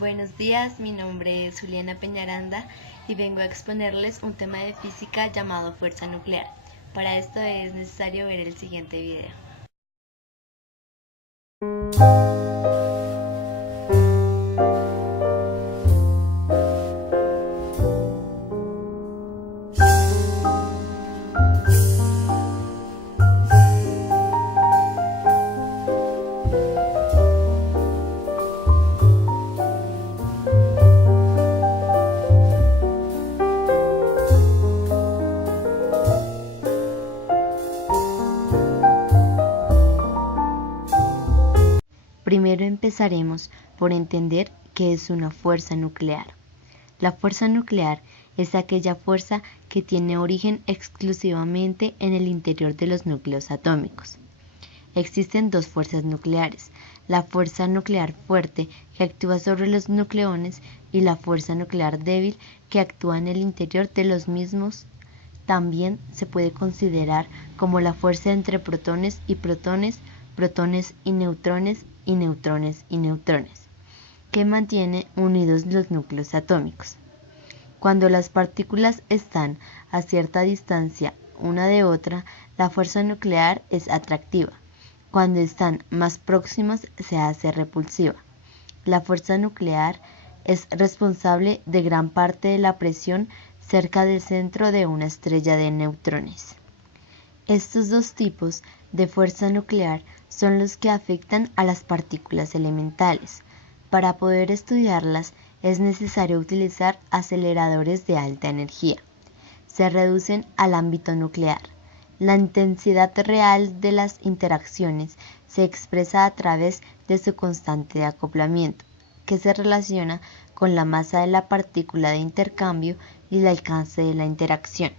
Buenos días, mi nombre es Juliana Peñaranda y vengo a exponerles un tema de física llamado fuerza nuclear. Para esto es necesario ver el siguiente video. Primero empezaremos por entender qué es una fuerza nuclear. La fuerza nuclear es aquella fuerza que tiene origen exclusivamente en el interior de los núcleos atómicos. Existen dos fuerzas nucleares, la fuerza nuclear fuerte que actúa sobre los nucleones y la fuerza nuclear débil que actúa en el interior de los mismos. También se puede considerar como la fuerza entre protones y protones, protones y neutrones y neutrones y neutrones, que mantiene unidos los núcleos atómicos. Cuando las partículas están a cierta distancia una de otra, la fuerza nuclear es atractiva. Cuando están más próximas, se hace repulsiva. La fuerza nuclear es responsable de gran parte de la presión cerca del centro de una estrella de neutrones. Estos dos tipos de fuerza nuclear son los que afectan a las partículas elementales. Para poder estudiarlas es necesario utilizar aceleradores de alta energía. Se reducen al ámbito nuclear. La intensidad real de las interacciones se expresa a través de su constante de acoplamiento, que se relaciona con la masa de la partícula de intercambio y el alcance de la interacción.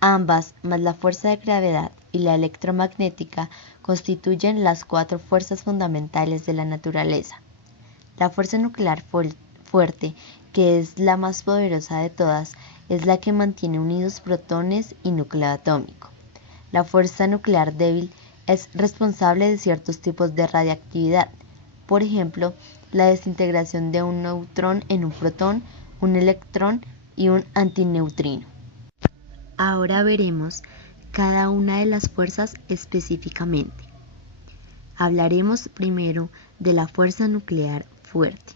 Ambas, más la fuerza de gravedad y la electromagnética, constituyen las cuatro fuerzas fundamentales de la naturaleza. La fuerza nuclear fuerte, que es la más poderosa de todas, es la que mantiene unidos protones y núcleo atómico. La fuerza nuclear débil es responsable de ciertos tipos de radiactividad, por ejemplo, la desintegración de un neutrón en un protón, un electrón y un antineutrino. Ahora veremos cada una de las fuerzas específicamente. Hablaremos primero de la fuerza nuclear fuerte.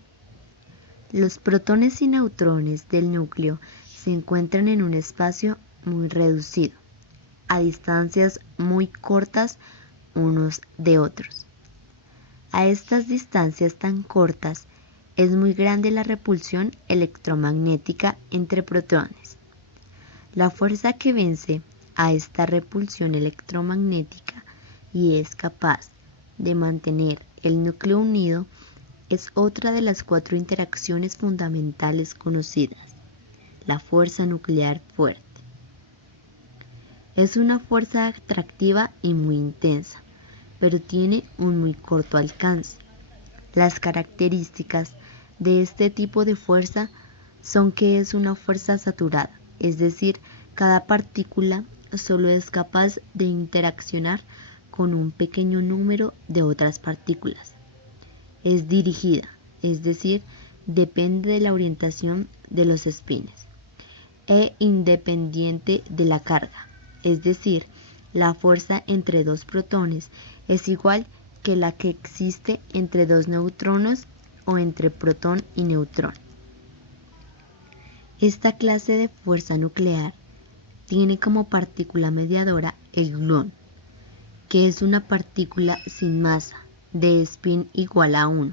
Los protones y neutrones del núcleo se encuentran en un espacio muy reducido, a distancias muy cortas unos de otros. A estas distancias tan cortas es muy grande la repulsión electromagnética entre protones. La fuerza que vence a esta repulsión electromagnética y es capaz de mantener el núcleo unido es otra de las cuatro interacciones fundamentales conocidas, la fuerza nuclear fuerte. Es una fuerza atractiva y muy intensa, pero tiene un muy corto alcance. Las características de este tipo de fuerza son que es una fuerza saturada, es decir, cada partícula solo es capaz de interaccionar con un pequeño número de otras partículas. Es dirigida, es decir, depende de la orientación de los espines. E independiente de la carga, es decir, la fuerza entre dos protones es igual que la que existe entre dos neutrones o entre protón y neutrón. Esta clase de fuerza nuclear tiene como partícula mediadora el gluón, que es una partícula sin masa, de spin igual a 1,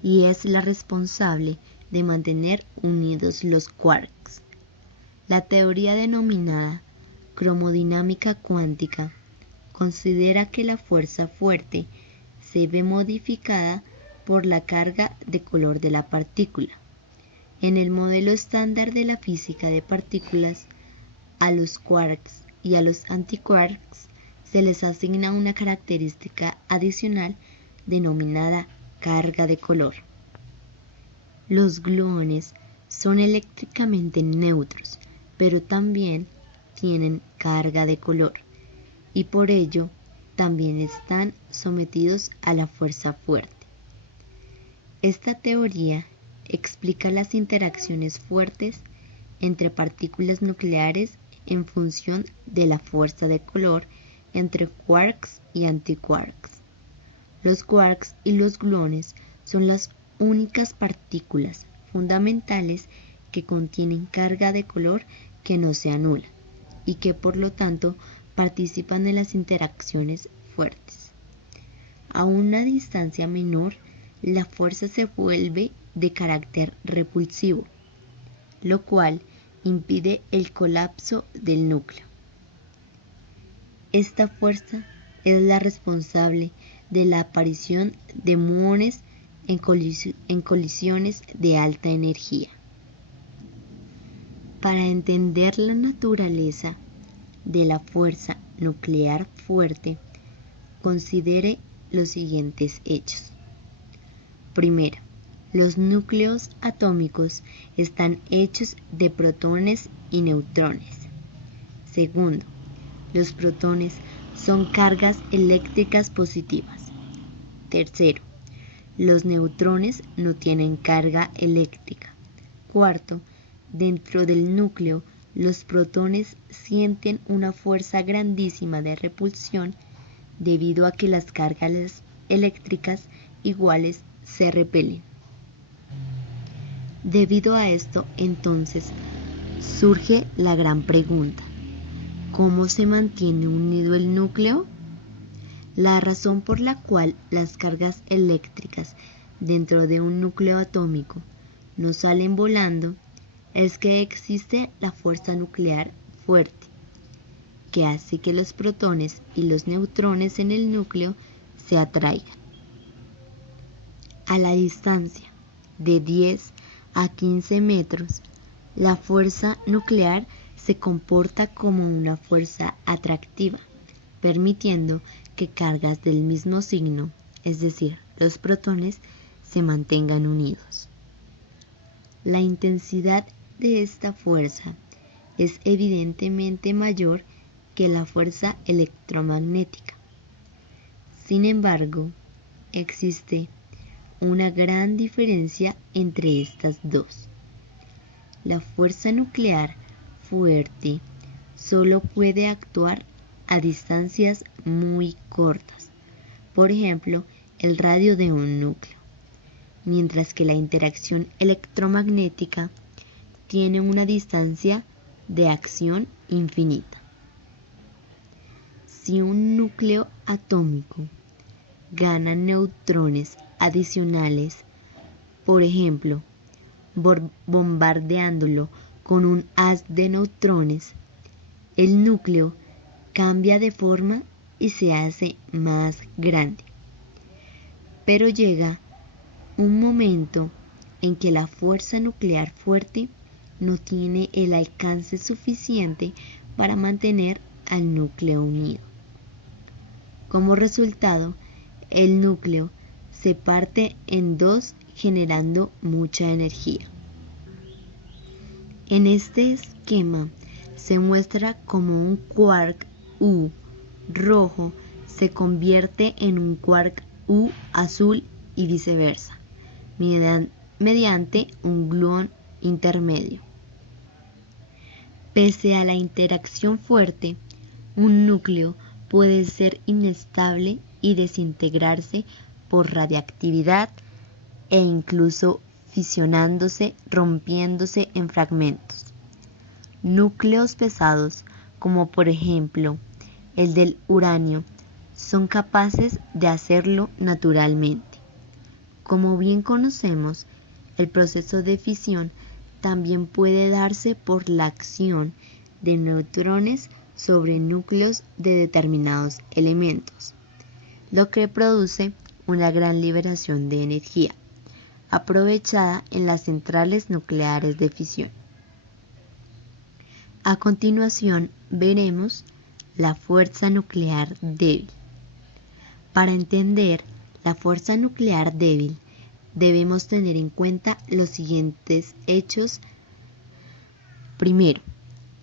y es la responsable de mantener unidos los quarks. La teoría denominada cromodinámica cuántica considera que la fuerza fuerte se ve modificada por la carga de color de la partícula. En el modelo estándar de la física de partículas, a los quarks y a los antiquarks se les asigna una característica adicional denominada carga de color. Los gluones son eléctricamente neutros, pero también tienen carga de color y por ello también están sometidos a la fuerza fuerte. Esta teoría explica las interacciones fuertes entre partículas nucleares en función de la fuerza de color entre quarks y antiquarks. Los quarks y los gluones son las únicas partículas fundamentales que contienen carga de color que no sea nula y que por lo tanto participan en las interacciones fuertes. A una distancia menor, la fuerza se vuelve de carácter repulsivo, lo cual impide el colapso del núcleo. Esta fuerza es la responsable de la aparición de muones en colisiones de alta energía. Para entender la naturaleza de la fuerza nuclear fuerte, considere los siguientes hechos. Primero, los núcleos atómicos están hechos de protones y neutrones. Segundo, los protones son cargas eléctricas positivas. Tercero, los neutrones no tienen carga eléctrica. Cuarto, dentro del núcleo, los protones sienten una fuerza grandísima de repulsión debido a que las cargas eléctricas iguales se repelen. Debido a esto, entonces, surge la gran pregunta: ¿cómo se mantiene unido el núcleo? La razón por la cual las cargas eléctricas dentro de un núcleo atómico no salen volando es que existe la fuerza nuclear fuerte, que hace que los protones y los neutrones en el núcleo se atraigan. A la distancia de 10 a 15 metros, la fuerza nuclear se comporta como una fuerza atractiva, permitiendo que cargas del mismo signo, es decir, los protones, se mantengan unidos. La intensidad de esta fuerza es evidentemente mayor que la fuerza electromagnética. Sin embargo, existe una gran diferencia entre estas dos. La fuerza nuclear fuerte solo puede actuar a distancias muy cortas, por ejemplo, el radio de un núcleo, mientras que la interacción electromagnética tiene una distancia de acción infinita. Si un núcleo atómico gana neutrones adicionales, por ejemplo, bombardeándolo con un haz de neutrones, el núcleo cambia de forma y se hace más grande. Pero llega un momento en que la fuerza nuclear fuerte no tiene el alcance suficiente para mantener al núcleo unido. Como resultado, el núcleo se parte en dos, generando mucha energía. En este esquema se muestra como un quark U rojo se convierte en un quark U azul y viceversa, mediante un gluón intermedio. Pese a la interacción fuerte, un núcleo puede ser inestable y desintegrarse por radiactividad e incluso fisionándose, rompiéndose en fragmentos. Núcleos pesados, como por ejemplo el del uranio, son capaces de hacerlo naturalmente. Como bien conocemos, el proceso de fisión también puede darse por la acción de neutrones sobre núcleos de determinados elementos, lo que produce una gran liberación de energía, aprovechada en las centrales nucleares de fisión. A continuación veremos la fuerza nuclear débil. Para entender la fuerza nuclear débil, debemos tener en cuenta los siguientes hechos. Primero,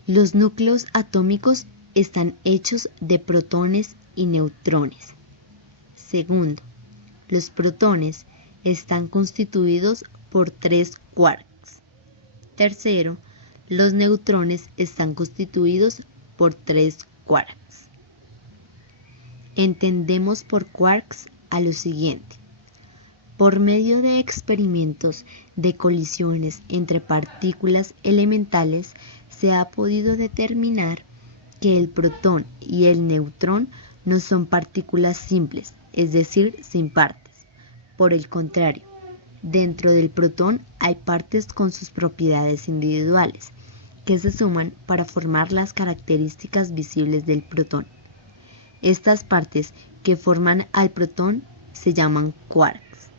los núcleos atómicos están hechos de protones y neutrones. Segundo, los protones están constituidos por 3 quarks. Tercero, los neutrones están constituidos por 3 quarks. Entendemos por quarks a lo siguiente. Por medio de experimentos de colisiones entre partículas elementales, se ha podido determinar que el protón y el neutrón no son partículas simples, es decir, sin partes. Por el contrario, dentro del protón hay partes con sus propiedades individuales, que se suman para formar las características visibles del protón. Estas partes que forman al protón se llaman quarks.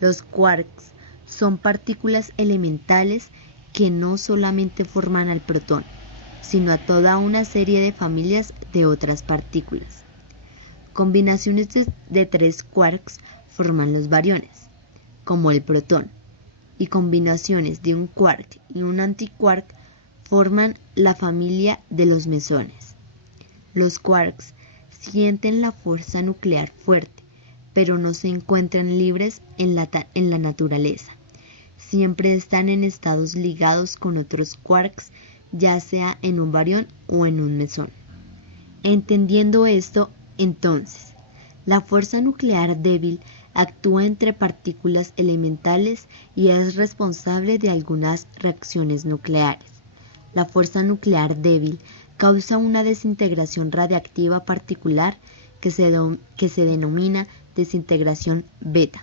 Los quarks son partículas elementales que no solamente forman al protón, sino a toda una serie de familias de otras partículas. Combinaciones de 3 quarks forman los bariones, como el protón, y combinaciones de un quark y un antiquark forman la familia de los mesones. Los quarks sienten la fuerza nuclear fuerte, pero no se encuentran libres en la naturaleza. Siempre están en estados ligados con otros quarks, ya sea en un barión o en un mesón. Entendiendo esto, entonces, la fuerza nuclear débil actúa entre partículas elementales y es responsable de algunas reacciones nucleares. La fuerza nuclear débil causa una desintegración radiactiva particular que se denomina desintegración beta.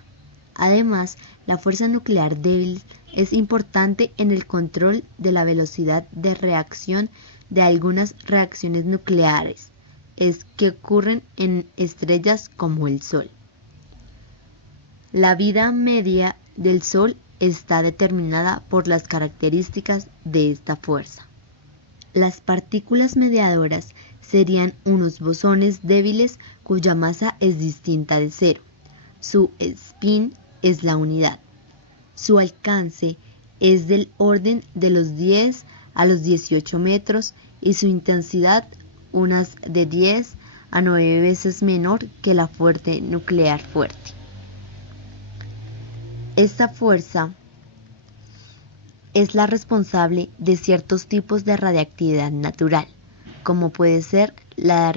Además, la fuerza nuclear débil es importante en el control de la velocidad de reacción de algunas reacciones nucleares que ocurren en estrellas como el Sol. La vida media del Sol está determinada por las características de esta fuerza. Las partículas mediadoras serían unos bosones débiles cuya masa es distinta de cero. Su spin es la unidad. Su alcance es del orden de los 10 a los 18 metros y su intensidad unas de 10 a 9 veces menor que la fuerza nuclear fuerte. Esta fuerza es la responsable de ciertos tipos de radiactividad natural, como puede ser la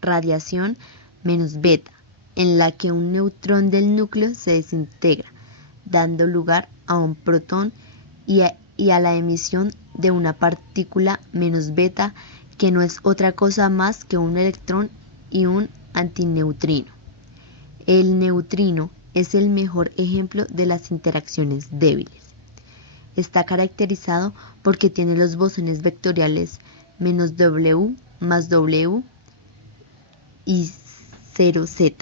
radiación menos beta, en la que un neutrón del núcleo se desintegra, dando lugar a un protón y a la emisión de una partícula menos beta, que no es otra cosa más que un electrón y un antineutrino. El neutrino es el mejor ejemplo de las interacciones débiles. Está caracterizado porque tiene los bosones vectoriales menos W más W y 0Z.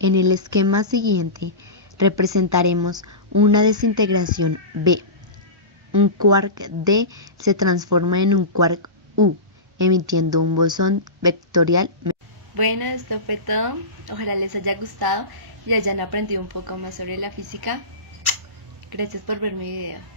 En el esquema siguiente representaremos una desintegración B. Un quark D se transforma en un quark U, emitiendo un bosón vectorial. Bueno, esto fue todo. Ojalá les haya gustado y hayan aprendido un poco más sobre la física. Gracias por ver mi video.